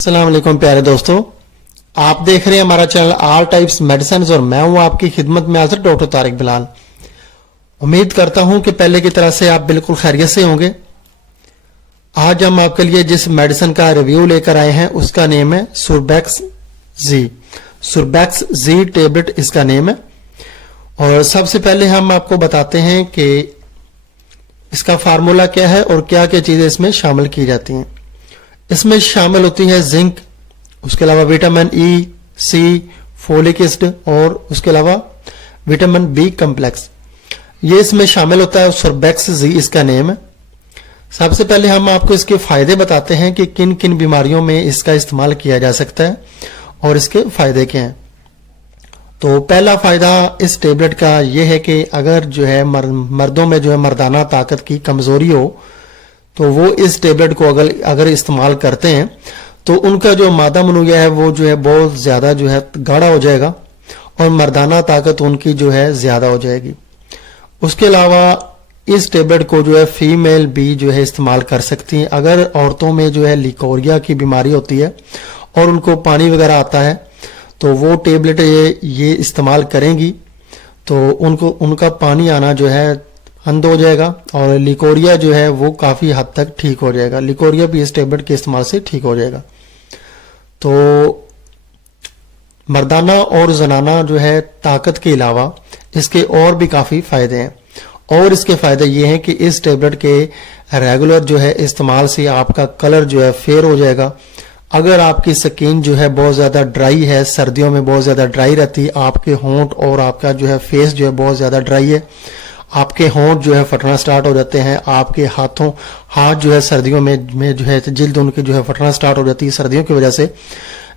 अस्सलाम वालेकुम प्यारे दोस्तों, आप देख रहे हैं हमारा चैनल ऑल टाइप्स मेडिसिन और मैं हूं आपकी खिदमत में हाजिर डॉक्टर तारिक बिलाल। उम्मीद करता हूं कि पहले की तरह से आप बिल्कुल खैरियत से होंगे। आज हम आपके लिए जिस मेडिसिन का रिव्यू लेकर आए हैं उसका नेम है सुरबैक्स जी। सुरबैक्स जी टेबलेट इसका नेम है। और सबसे पहले हम आपको बताते हैं कि इसका फार्मूला क्या है और क्या क्या चीजें इसमें शामिल की जाती हैं। इसमें शामिल होती है जिंक, उसके अलावा विटामिन ई, सी, फोलिक एसिड और उसके अलावा विटामिन बी कम्प्लेक्स, ये इसमें शामिल होता है। सुरबैक्स जी इसका नेम है। सबसे पहले हम आपको इसके फायदे बताते हैं कि किन किन बीमारियों में इसका इस्तेमाल किया जा सकता है और इसके फायदे क्या हैं। तो पहला फायदा इस टेबलेट का यह है कि अगर जो है मर्दों में जो है मर्दाना ताकत की कमजोरी हो तो वो इस टेबलेट को अगर इस्तेमाल करते हैं तो उनका जो मादा मनूया है वो जो है बहुत ज्यादा जो है गाढ़ा हो जाएगा और मर्दाना ताकत उनकी जो है ज्यादा हो जाएगी। उसके अलावा इस टेबलेट को जो है फीमेल भी जो है इस्तेमाल कर सकती हैं। अगर औरतों में जो है लिकोरिया की बीमारी होती है और उनको पानी वगैरह आता है तो वो टेबलेट ये इस्तेमाल करेंगी तो उनका पानी आना जो है बंद हो जाएगा और लिकोरिया जो है वो काफी हद तक ठीक हो जाएगा। लिकोरिया भी इस टेबलेट के इस्तेमाल से ठीक हो जाएगा। तो मर्दाना और जनाना जो है ताकत के अलावा इसके और भी काफी फायदे हैं। और इसके फायदे ये हैं कि इस टेबलेट के रेगुलर जो है इस्तेमाल से आपका कलर जो है फेयर हो जाएगा। अगर आपकी स्किन जो है बहुत ज्यादा ड्राई है, सर्दियों में बहुत ज्यादा ड्राई रहती है, आपके होंठ और आपका जो है फेस जो है बहुत ज्यादा ड्राई है, आपके होंठ जो है फटना स्टार्ट हो जाते हैं, आपके हाथ जो है सर्दियों में जो है जिल्द उनकी जो है फटना स्टार्ट हो जाती है सर्दियों की वजह से,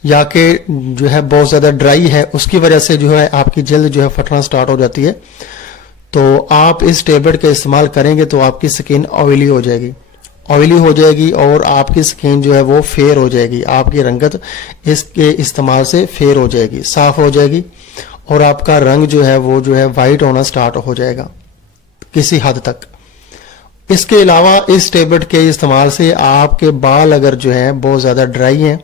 या कि जो है बहुत ज्यादा ड्राई है उसकी वजह से जो है आपकी जिल्द जो है फटना स्टार्ट हो जाती है, तो आप इस टेबलेट का इस्तेमाल करेंगे तो आपकी स्किन ऑयली हो जाएगी और आपकी स्किन जो है वो फेयर हो जाएगी। आपकी रंगत इसके इस्तेमाल से फेयर हो जाएगी, साफ हो जाएगी और आपका रंग जो है वो जो है वाइट होना स्टार्ट हो जाएगा किसी हद तक। इसके अलावा इस टेबलेट के इस्तेमाल से आपके बाल अगर जो है बहुत ज्यादा ड्राई हैं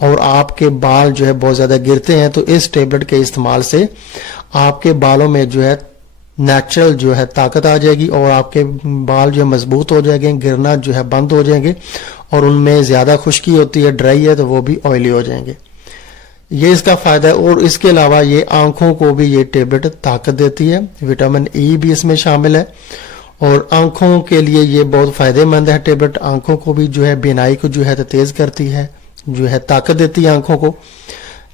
और आपके बाल जो है बहुत ज्यादा गिरते हैं तो इस टेबलेट के इस्तेमाल से आपके बालों में जो है नेचुरल जो है ताकत आ जाएगी और आपके बाल जो है मजबूत हो जाएंगे, गिरना जो है बंद हो जाएंगे और उनमें ज्यादा खुश्की होती है, ड्राई है तो वो भी ऑयली हो जाएंगे। ये इसका फायदा है। और इसके अलावा ये आंखों को भी ये टेबलेट ताकत देती है। विटामिन ई भी इसमें शामिल है और आंखों के लिए ये बहुत फायदेमंद है टेबलेट। आंखों को भी जो है बीनाई को जो है तेज करती है, जो है ताकत देती है आंखों को।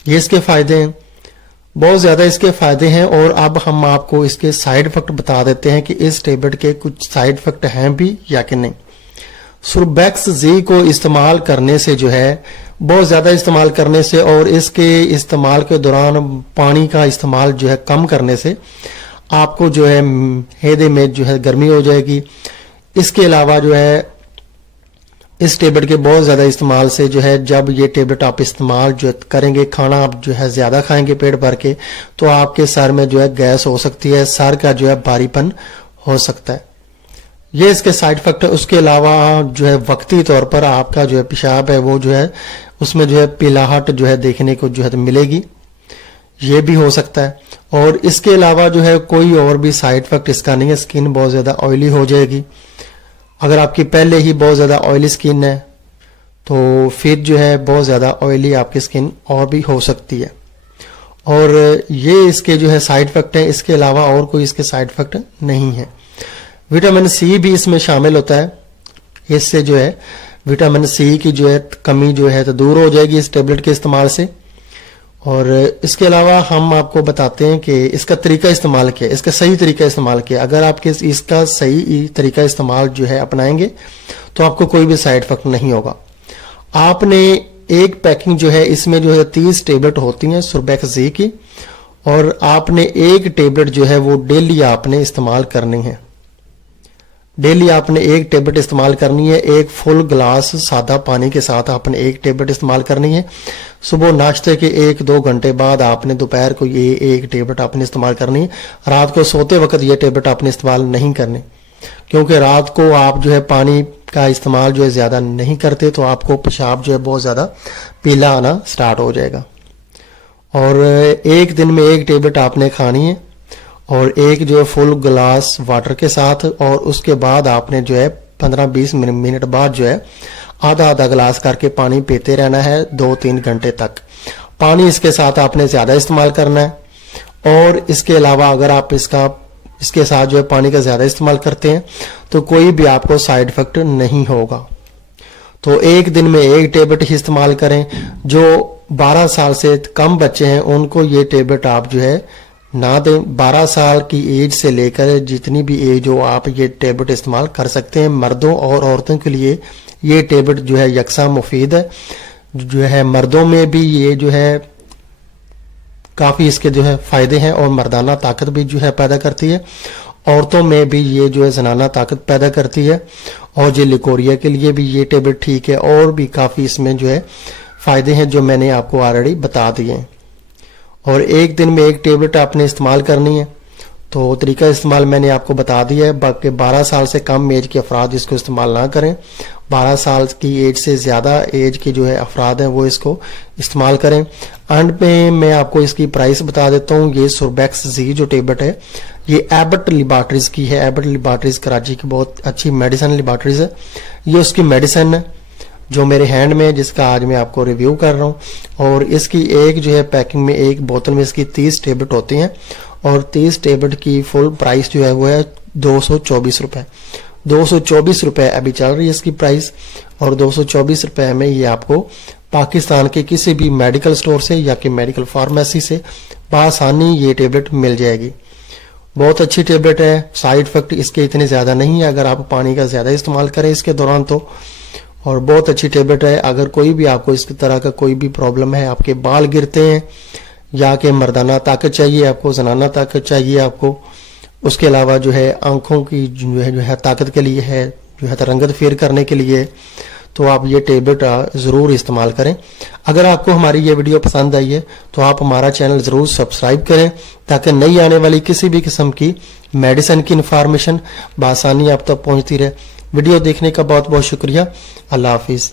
ये इसके फायदे हैं, बहुत ज्यादा इसके फायदे हैं। और अब हम आपको इसके साइड इफेक्ट बता देते हैं कि इस टेबलेट के कुछ साइड इफेक्ट हैं भी या कि नहीं। सुरबैक्स जी को इस्तेमाल करने से जो है बहुत ज्यादा इस्तेमाल करने से और इसके इस्तेमाल के दौरान पानी का इस्तेमाल जो है कम करने से आपको जो है हेदे में जो है गर्मी हो जाएगी। इसके अलावा जो है इस टेबलेट के बहुत ज्यादा इस्तेमाल से जो है जब ये टेबलेट आप इस्तेमाल जो करेंगे, खाना आप जो है ज्यादा खाएंगे पेट भर के तो आपके सर में जो है गैस हो सकती है, सर का जो है भारीपन हो सकता है। ये इसके साइड इफेक्ट है। उसके अलावा जो है वक्ती तौर पर आपका जो है पेशाब है वो जो है उसमें जो है पीलाहट जो है देखने को जो है मिलेगी, ये भी हो सकता है। और इसके अलावा जो है कोई और भी साइड इफेक्ट इसका नहीं है। स्किन बहुत ज्यादा ऑयली हो जाएगी। अगर आपकी पहले ही बहुत ज्यादा ऑयली स्किन है तो फिर जो है बहुत ज्यादा ऑयली आपकी स्किन और भी हो सकती है। और ये इसके जो है साइड इफेक्ट है। इसके अलावा और कोई इसके साइड इफेक्ट नहीं है। विटामिन सी भी इसमें शामिल होता है। इससे जो है विटामिन सी की जो है कमी जो है तो दूर हो जाएगी इस टेबलेट के इस्तेमाल से। और इसके अलावा हम आपको बताते हैं कि इसका तरीका इस्तेमाल किया, इसका सही तरीका इस्तेमाल किया। अगर आपके इसका सही तरीका इस्तेमाल जो है अपनाएंगे तो आपको कोई भी साइड इफेक्ट नहीं होगा। आपने एक पैकिंग जो है इसमें जो है 30 टेबलेट होती हैं सुरबैक्स जी की और आपने एक टेबलेट जो है वो डेली आपने इस्तेमाल करनी है। डेली आपने एक टेबलेट इस्तेमाल करनी है। एक फुल ग्लास सादा पानी के साथ आपने एक टेबलेट इस्तेमाल करनी है। सुबह नाश्ते के 1-2 घंटे बाद आपने दोपहर को ये एक टेबलेट आपने इस्तेमाल करनी है। रात को सोते वक्त ये टेबलेट आपने इस्तेमाल नहीं करनी। क्योंकि रात को आप जो है पानी का इस्तेमाल जो है ज़्यादा नहीं करते तो आपको पेशाब जो है बहुत ज़्यादा पीला आना स्टार्ट हो जाएगा। और एक दिन में एक टेबलेट आपने खानी है और एक जो है फुल ग्लास वाटर के साथ, और उसके बाद आपने जो है 15-20 मिनट बाद जो है आधा आधा गिलास करके पानी पीते रहना है 2-3 घंटे तक। पानी इसके साथ आपने ज़्यादा इस्तेमाल करना है, और इसके अलावा अगर आप इसके साथ जो है पानी का ज़्यादा इस्तेमाल करते हैं तो कोई भी आपको साइड इफेक्ट नहीं होगा। तो एक दिन में एक टेबलेट ही इस्तेमाल करें। जो 12 साल से कम बच्चे हैं उनको ये टेबलेट आप जो है ना दें। 12 साल की एज से लेकर जितनी भी एज हो आप ये टेबलेट इस्तेमाल कर सकते हैं। मर्दों और औरतों के लिए ये टेबलेट जो है यकसा मुफीद है। जो है मर्दों में भी ये जो है काफ़ी इसके जो है फ़ायदे हैं और मर्दाना ताकत भी जो है पैदा करती है। औरतों में भी ये जो है जनाना ताकत पैदा करती है, और ये लिकोरिया के लिए भी ये टेबलेट ठीक है। और भी काफ़ी इसमें जो है फ़ायदे हैं जो मैंने आपको ऑलरेडी बता दिए हैं। और एक दिन में एक टेबलेट आपने इस्तेमाल करनी है। तो तरीका इस्तेमाल मैंने आपको बता दिया है। बाकी 12 साल से कम एज के अफराद इसको इस्तेमाल ना करें। 12 साल की एज से ज़्यादा एज के जो है अफराद हैं वो इसको इस्तेमाल करें। एंड में मैं आपको इसकी प्राइस बता देता हूँ। ये सुरबैक्स जी जो टेबलेट है ये एबट लेबॉरेटरीज की है। एबट लेबॉरेटरीज कराची की बहुत अच्छी मेडिसिन लेबॉरेटरीज है। ये उसकी मेडिसिन है जो मेरे हैंड में है, जिसका आज मैं आपको रिव्यू कर रहा हूँ। और इसकी एक जो है पैकिंग में, एक बोतल में इसकी 30 टेबलेट होती हैं, और 30 टेबलेट की फुल प्राइस जो है वो है 224 रुपये। 224 रुपये अभी चल रही है इसकी प्राइस, और 224 रुपये में ये आपको पाकिस्तान के किसी भी मेडिकल स्टोर से या कि मेडिकल फार्मेसी से बआसानी ये टेबलेट मिल जाएगी। बहुत अच्छी टेबलेट है। साइड इफेक्ट इसके इतने ज़्यादा नहीं है अगर आप पानी का ज़्यादा इस्तेमाल करें इसके दौरान तो। और बहुत अच्छी टेबलेट है। अगर कोई भी आपको इस तरह का कोई भी प्रॉब्लम है, आपके बाल गिरते हैं या कि मर्दाना ताकत चाहिए आपको, जनाना ताकत चाहिए आपको, उसके अलावा जो है आंखों की जो है ताकत के लिए है, जो है रंगत फेर करने के लिए, तो आप ये टेबलेट ज़रूर इस्तेमाल करें। अगर आपको हमारी ये वीडियो पसंद आई है तो आप हमारा चैनल ज़रूर सब्सक्राइब करें ताकि नई आने वाली किसी भी किस्म की मेडिसिन की इन्फॉर्मेशन बआसानी आप तक पहुँचती रहे। वीडियो देखने का बहुत बहुत शुक्रिया। अल्लाह हाफिज़।